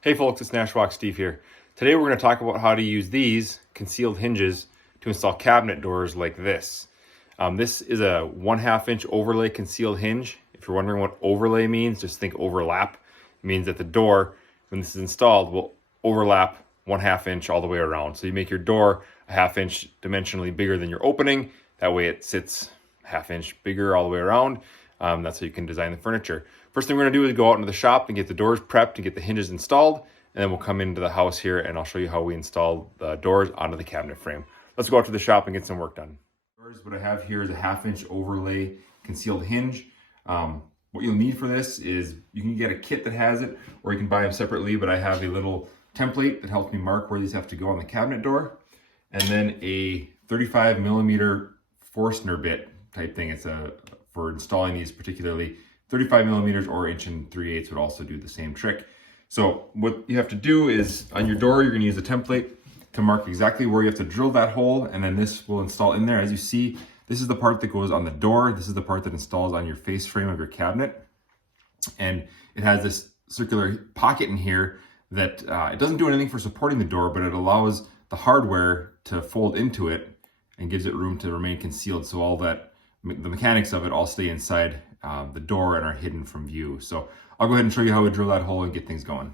Hey folks, it's Nashwalk Steve here. Today we're going to talk about how to use these concealed hinges to install cabinet doors like this. This is a 1/2 inch overlay concealed hinge. If you're wondering what overlay means, just think overlap. It means that the door, when this is installed, will overlap 1/2 inch all the way around. So you make your door a 1/2 inch dimensionally bigger than your opening. That way it sits 1/2 inch bigger all the way around. That's how you can design the furniture. First thing we're gonna do is go out into the shop and get the doors prepped and get the hinges installed. And then we'll come into the house here and I'll show you how we install the doors onto the cabinet frame. Let's go out to the shop and get some work done. What I have here is a 1/2 inch overlay concealed hinge. What you'll need for this is you can get a kit that has it, or you can buy them separately, but I have a little template that helps me mark where these have to go on the cabinet door. And then a 35mm Forstner bit type thing. It's for installing these particularly. 35mm or 1 3/8 would also do the same trick. So what you have to do is on your door, you're going to use a template to mark exactly where you have to drill that hole, and then this will install in there. As you see, this is the part that goes on the door. This is the part that installs on your face frame of your cabinet. And it has this circular pocket in here that it doesn't do anything for supporting the door, but it allows the hardware to fold into it and gives it room to remain concealed. So all that, the mechanics of it all stay inside the door and are hidden from view. So I'll go ahead and show you how we drill that hole and get things going.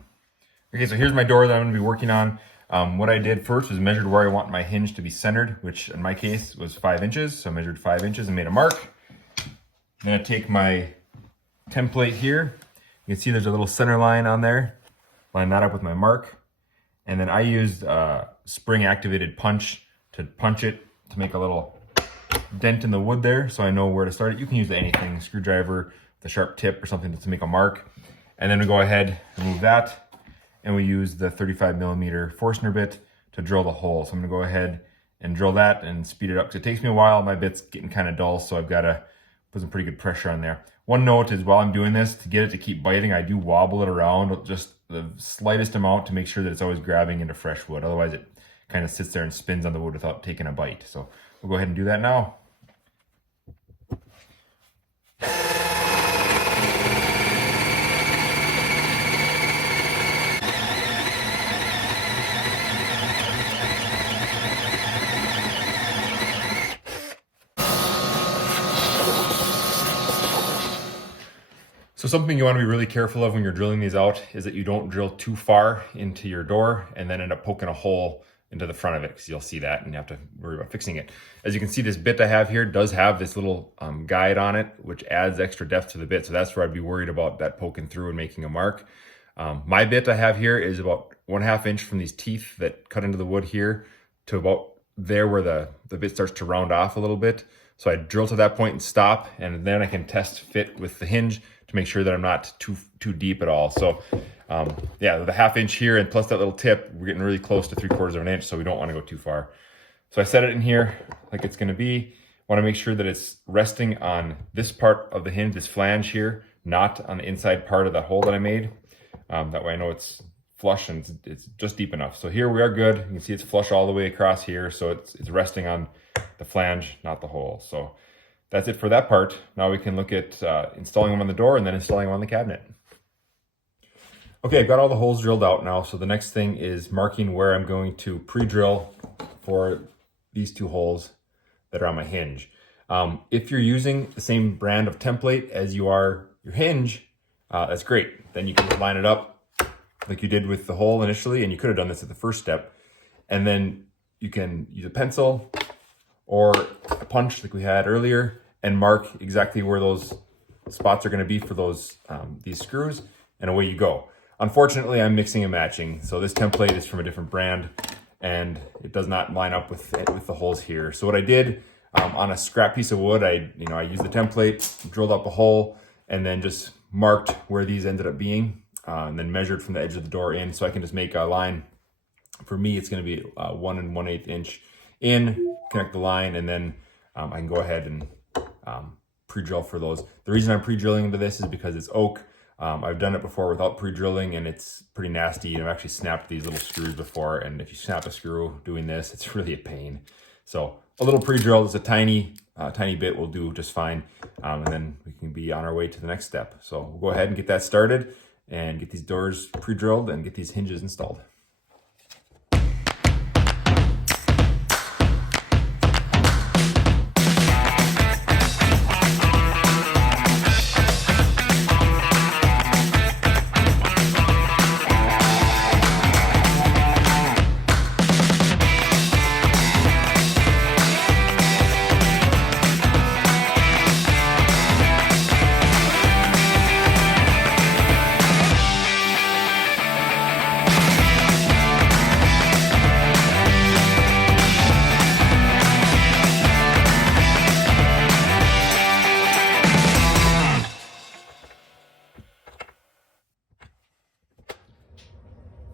Okay, so here's my door that I'm gonna be working on. What I did first was measured where I want my hinge to be centered, which in my case was 5 inches. So I measured 5 inches and made a mark. I'm gonna take my template here. You can see there's a little center line on there. Line that up with my mark. And then I used spring activated punch to punch it to make a little dent in the wood there, so I know where to start it. You can use anything, screwdriver, the sharp tip or something to make a mark. And then we go ahead, remove that, and we use the 35mm Forstner bit to drill the hole. So I'm gonna go ahead and drill that and speed it up because it takes me a while. My bit's getting kind of dull, so I've got to put some pretty good pressure on there. One note is while I'm doing this, to get it to keep biting, I do wobble it around just the slightest amount to make sure that it's always grabbing into fresh wood. Otherwise it kind of sits there and spins on the wood without taking a bite. So we'll go ahead and do that now. So something you want to be really careful of when you're drilling these out is that you don't drill too far into your door and then end up poking a hole into the front of it, because you'll see that and you have to worry about fixing it. As you can see, this bit I have here does have this little guide on it, which adds extra depth to the bit. So that's where I'd be worried about that poking through and making a mark. My bit I have here is about 1/2 inch from these teeth that cut into the wood here to about there where the bit starts to round off a little bit. So I drill to that point and stop, and then I can test fit with the hinge to make sure that I'm not too deep at all. So yeah, the 1/2 inch here and plus that little tip, we're getting really close to 3/4 of an inch, so we don't want to go too far. So I set it in here like it's going to be. Want to make sure that it's resting on this part of the hinge, this flange here, not on the inside part of that hole that I made. That way I know it's flush and it's just deep enough. So here we are good. You can see it's flush all the way across here, so it's resting on the flange, not the hole. So that's it for that part. Now we can look at installing them on the door and then installing them on the cabinet. Okay, I've got all the holes drilled out now. So the next thing is marking where I'm going to pre-drill for these 2 holes that are on my hinge. If you're using the same brand of template as you are your hinge, that's great. Then you can line it up like you did with the hole initially, and you could have done this at the first step. And then you can use a pencil or a punch like we had earlier and mark exactly where those spots are going to be for those these screws, and away you go. Unfortunately, I'm mixing and matching, so this template is from a different brand and it does not line up with the holes here. So what I did on a scrap piece of wood, I used the template, drilled up a hole, and then just marked where these ended up being, and then measured from the edge of the door in, so I can just make a line. For me, it's going to be 1 1/8 inch in, connect the line, and then I can go ahead and pre-drill for those. The reason I'm pre-drilling into this is because it's oak. I've done it before without pre-drilling and it's pretty nasty. I've actually snapped these little screws before, and if you snap a screw doing this, it's really a pain. So a little pre-drill is a tiny bit will do just fine. And then we can be on our way to the next step. So we'll go ahead and get that started and get these doors pre-drilled and get these hinges installed.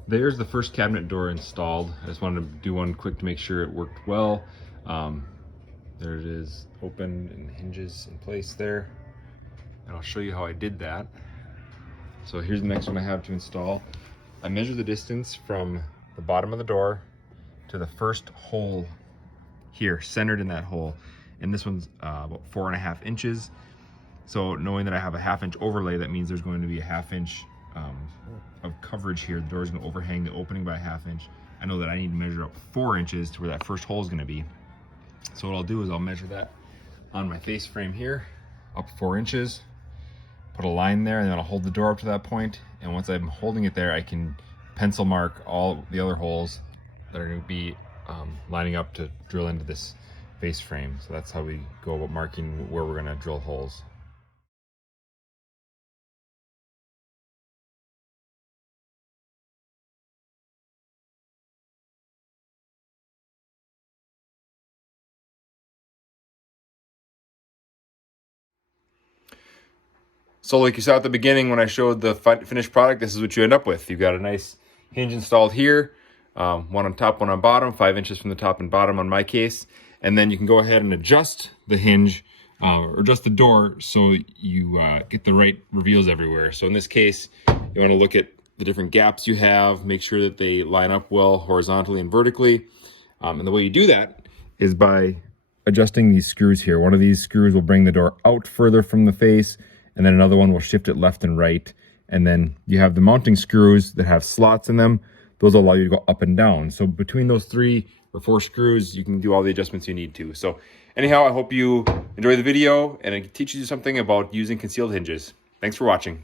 There's the first cabinet door installed. I just wanted to do one quick to make sure it worked well. There it is, open and hinges in place there. And I'll show you how I did that. So here's the next one I have to install. I measured the distance from the bottom of the door to the first hole here, centered in that hole. And this one's about 4.5 inches. So knowing that I have a 1/2 inch overlay, that means there's going to be a 1/2 inch of coverage here. The door is going to overhang the opening by a 1/2 inch. I know that I need to measure up 4 inches to where that first hole is going to be. So what I'll do is I'll measure that on my face frame here, up 4 inches, put a line there, and then I'll hold the door up to that point. And once I'm holding it there, I can pencil mark all the other holes that are going to be lining up to drill into this face frame. So that's how we go about marking where we're going to drill holes. So like you saw at the beginning when I showed the finished product, this is what you end up with. You've got a nice hinge installed here, one on top, one on bottom, 5 inches from the top and bottom on my case. And then you can go ahead and adjust the hinge or adjust the door so you get the right reveals everywhere. So in this case, you want to look at the different gaps you have, make sure that they line up well horizontally and vertically. And the way you do that is by adjusting these screws here. One of these screws will bring the door out further from the face, and then another one will shift it left and right. And then you have the mounting screws that have slots in them. Those will allow you to go up and down. So between those 3 or 4 screws, you can do all the adjustments you need to. So anyhow, I hope you enjoy the video and it teaches you something about using concealed hinges. Thanks for watching.